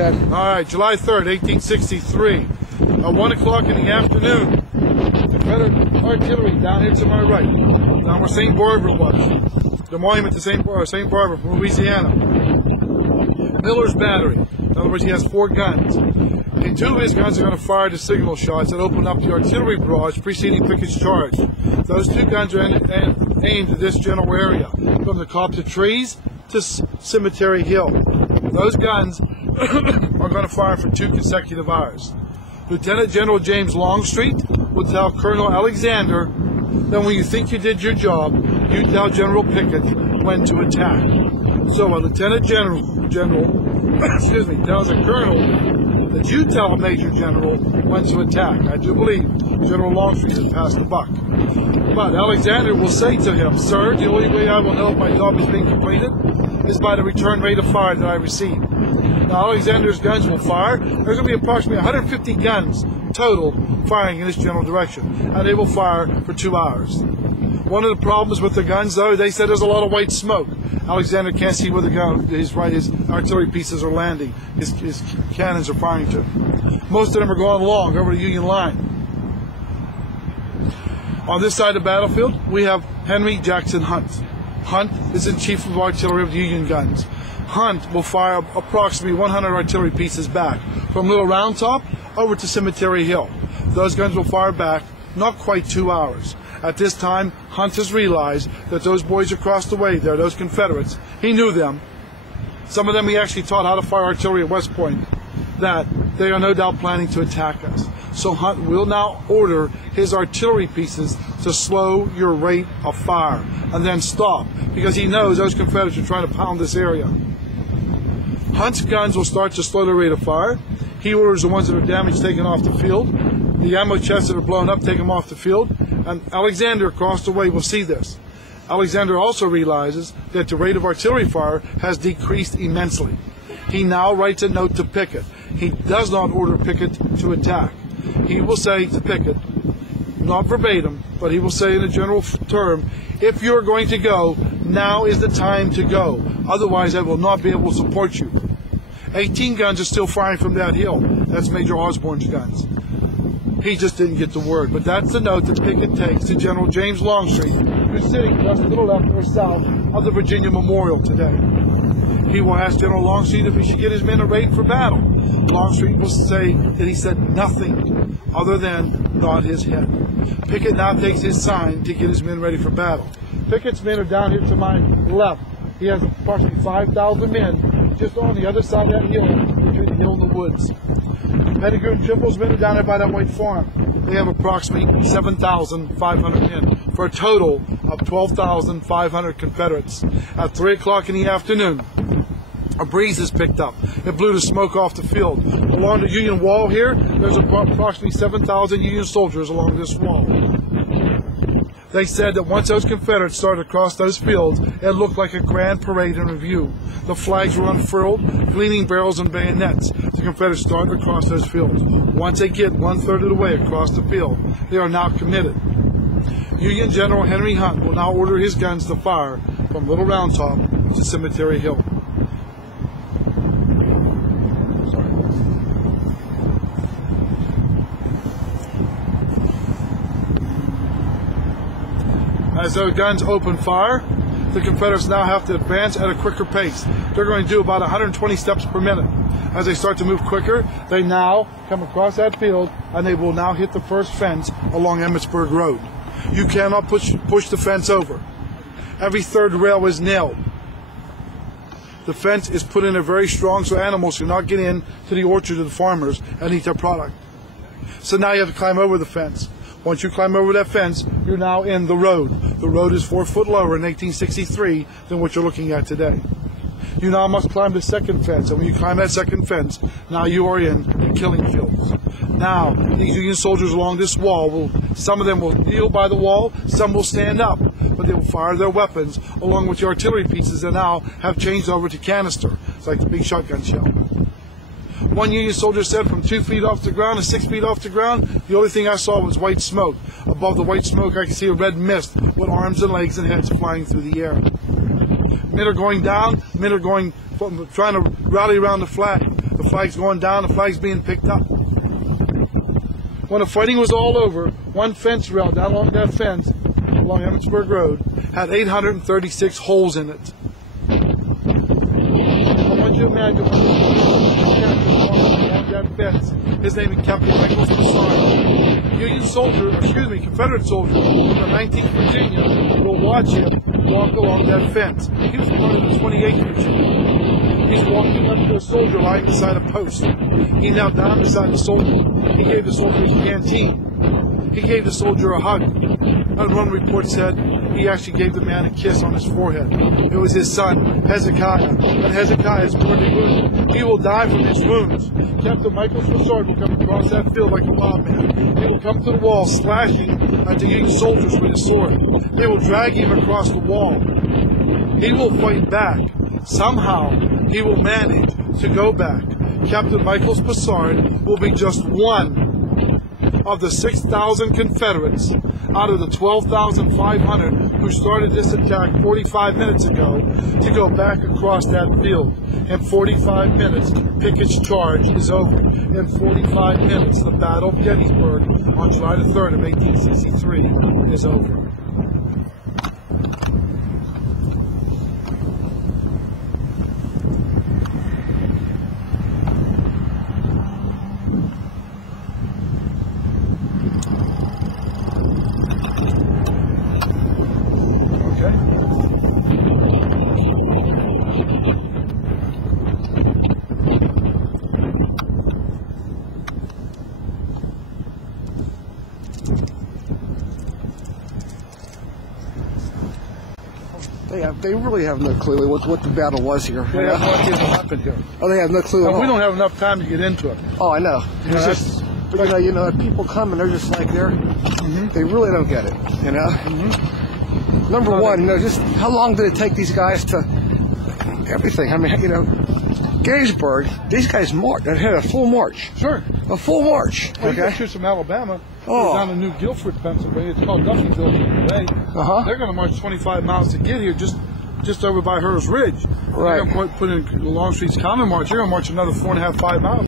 ahead. All right, July 3rd, 1863. At 1 o'clock in the afternoon, Confederate artillery down here to my right, down where St. Barbara was. The monument to St. Barbara from Louisiana. Miller's battery. In other words, he has 4 guns. And 2 of his guns are going to fire the signal shots that open up the artillery barrage preceding Pickett's charge. Those 2 guns are aimed at this general area, from the copse of trees to Cemetery Hill. Those guns are going to fire for 2 consecutive hours. Lieutenant General James Longstreet will tell Colonel Alexander that when you think you did your job, you tell General Pickett when to attack. So a Lieutenant General tells a Colonel that you tell a Major General when to attack. I do believe General Longstreet has passed the buck. But Alexander will say to him, "Sir, the only way I will know if my job is being completed is by the return rate of fire that I receive." Now Alexander's guns will fire. There's going to be approximately 150 guns total firing in this general direction, and they will fire for 2 hours. One of the problems with the guns, though, they said there's a lot of white smoke. Alexander can't see where his artillery pieces are landing, his cannons are firing to. Most of them are going long over the Union line. On this side of the battlefield, we have Henry Jackson Hunt. Hunt is in chief of artillery of the Union guns. Hunt will fire approximately 100 artillery pieces back from Little Round Top over to Cemetery Hill. Those guns will fire back not quite 2 hours. At this time, Hunt has realized that those boys across the way there, those Confederates, he knew them. Some of them he actually taught how to fire artillery at West Point, that they are no doubt planning to attack us. So Hunt will now order his artillery pieces to slow your rate of fire and then stop, because he knows those Confederates are trying to pound this area. Hunt's guns will start to slow the rate of fire. He orders the ones that are damaged taken off the field. The ammo chests that are blown up, take them off the field. And Alexander across the way will see this. Alexander also realizes that the rate of artillery fire has decreased immensely. He now writes a note to Pickett. He does not order Pickett to attack. He will say to Pickett, not verbatim, but he will say in a general term, if you're going to go, now is the time to go. Otherwise, I will not be able to support you. 18 guns are still firing from that hill. That's Major Osborne's guns. He just didn't get the word. But that's the note that Pickett takes to General James Longstreet, who's sitting just to the left or south of the Virginia Memorial today. He will ask General Longstreet if he should get his men arrayed for battle. Longstreet will say that he said nothing other than nod his head. Pickett now takes his sign to get his men ready for battle. Pickett's men are down here to my left. He has approximately 5,000 men just on the other side of that hill, between the hill and the woods. Pettigrew and Trimble's men are down there by that white farm. They have approximately 7,500 men, for a total of 12,500 Confederates. At 3 o'clock in the afternoon, a breeze is picked up. It blew the smoke off the field. Along the Union wall here, there's approximately 7,000 Union soldiers along this wall. They said that once those Confederates started across those fields, it looked like a grand parade in review. The flags were unfurled, gleaming barrels and bayonets. The Confederates started across those fields. Once they get 1/3 of the way across the field, they are now committed. Union General Henry Hunt will now order his guns to fire from Little Round Top to Cemetery Hill. As those guns open fire, the Confederates now have to advance at a quicker pace. They're going to do about 120 steps per minute. As they start to move quicker, they now come across that field, and they will now hit the first fence along Emmitsburg Road. You cannot push the fence over. Every third rail is nailed. The fence is put in a very strong so animals cannot get in to the orchards of the farmers and eat their product. So now you have to climb over the fence. Once you climb over that fence, you're now in the road. The road is 4 foot lower in 1863 than what you're looking at today. You now must climb the second fence, and when you climb that second fence, now you are in the killing fields. Now, these Union soldiers along this wall, some of them will kneel by the wall, some will stand up, but they will fire their weapons along with the artillery pieces that now have changed over to canister. It's like the big shotgun shell. One Union soldier said from 2 feet off the ground to 6 feet off the ground, the only thing I saw was white smoke. Above the white smoke, I could see a red mist with arms and legs and heads flying through the air. Men are going down, men are trying to rally around the flag. The flag's going down, the flag's being picked up. When the fighting was all over, one fence rail down along that fence, along Gettysburg Road, had 836 holes in it. I want you to imagine when along that fence, his name is Captain Michael Spessard. Union soldier, Confederate soldier from the 19th Virginia will watch him walk along that fence. He was part of the 28th Virginia. He's walking up to a soldier lying beside a post. He knelt down beside the soldier. He gave the soldier his canteen. He gave the soldier a hug. And one report said he actually gave the man a kiss on his forehead. It was his son, Hezekiah. But Hezekiah is mortally wounded. He will die from his wounds. Captain Michael Spessard will come across that field like a wild man. He will come to the wall, slashing at the Union soldiers with his sword. They will drag him across the wall. He will fight back. Somehow, he will manage to go back. Captain Michael Spessard will be just one of the 6,000 Confederates out of the 12,500 who started this attack 45 minutes ago to go back across that field. In 45 minutes, Pickett's charge is over. In 45 minutes, the Battle of Gettysburg on July the 3rd of 1863 is over. They really have no clue what the battle was here. They have no idea what happened here. Oh, they have no clue at all. We don't have enough time to get into it. Oh, I know. It's just, but you know, people come and they're just like they really don't get it. You know. Number one, you know, just how long did it take these guys to everything? I mean, you know, Gettysburg. These guys marched. They had a full march. Sure. A full march. Well, you choose from Alabama. Oh. Down to New Guilford, Pennsylvania. It's called Duffyville today. They're going to march 25 miles to get here, just over by Hurl's Ridge. Right. They're going to put in Longstreet's Common March. You're going to march another 4.5, 5 miles.